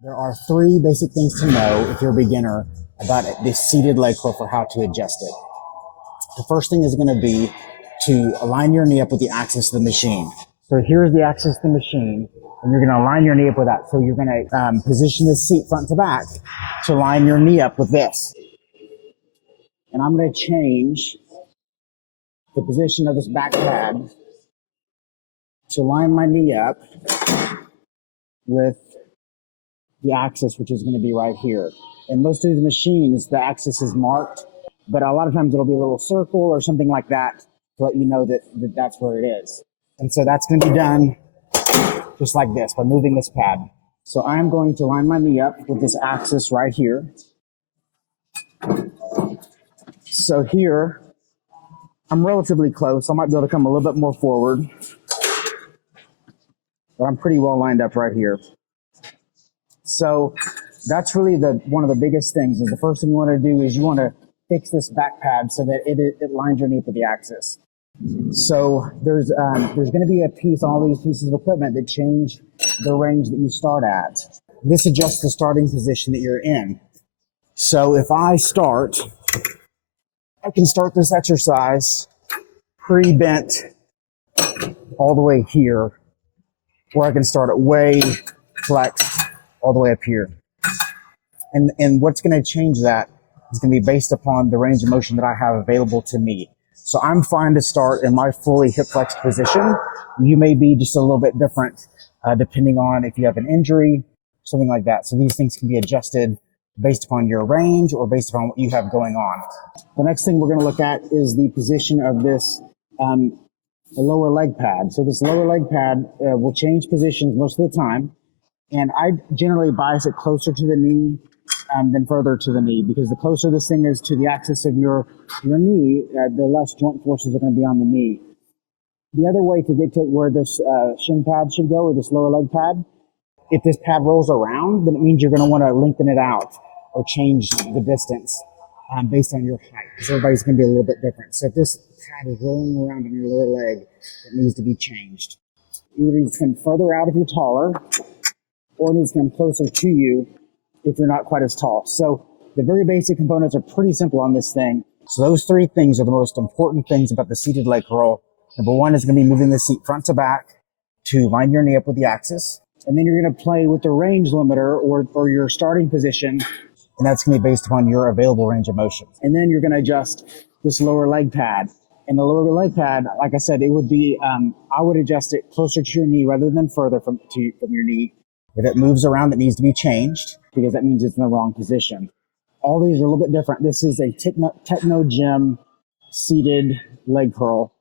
There are three basic things to know if you're a beginner about this seated leg curl for how to adjust it. The first thing is going to be to align your knee up with the axis of the machine. So here's the axis of the machine, and you're going to align your knee up with that. So you're going to position the seat front to back to line your knee up with this. And I'm going to change the position of this back pad to line my knee up with the axis, which is going to be right here. In most of the machines, the axis is marked, but a lot of times it'll be a little circle or something like that to let you know that that's where it is. And so that's going to be done just like this by moving this pad. So I'm going to line my knee up with this axis right here. So here, I'm relatively close. I might be able to come a little bit more forward, but I'm pretty well lined up right here. So that's really one of the biggest things. Is the first thing you want to do is you want to fix this back pad so that it lines your knee with the axis. So there's going to be a piece, all these pieces of equipment that change the range that you start at. This adjusts the starting position that you're in. So if I can start this exercise pre-bent all the way here, or I can start it way flexed all the way up here. And what's going to change that is going to be based upon the range of motion that I have available to me. So I'm fine to start in my fully hip flexed position. You may be just a little bit different depending on if you have an injury, something like that. So these things can be adjusted based upon your range or based upon what you have going on. The next thing we're going to look at is the position of this lower leg pad. So this lower leg pad will change positions most of the time. And I generally bias it closer to the knee than further to the knee, because the closer this thing is to the axis of your knee, the less joint forces are going to be on the knee. The other way to dictate where this shin pad should go, or this lower leg pad, if this pad rolls around, then it means you're going to want to lengthen it out or change the distance based on your height, because everybody's going to be a little bit different. So if this pad is rolling around on your lower leg, it needs to be changed. Either you can further out if you're taller, or it needs to come closer to you if you're not quite as tall. So the very basic components are pretty simple on this thing. So those three things are the most important things about the seated leg curl. Number one is going to be moving the seat front to back to line your knee up with the axis. And then you're going to play with the range limiter or your starting position. And that's going to be based upon your available range of motion. And then you're going to adjust this lower leg pad. And the lower leg pad, like I said, it would be, I would adjust it closer to your knee rather than further from your knee. If it moves around, it needs to be changed, because that means it's in the wrong position. All these are a little bit different. This is a Techno Gym seated leg curl.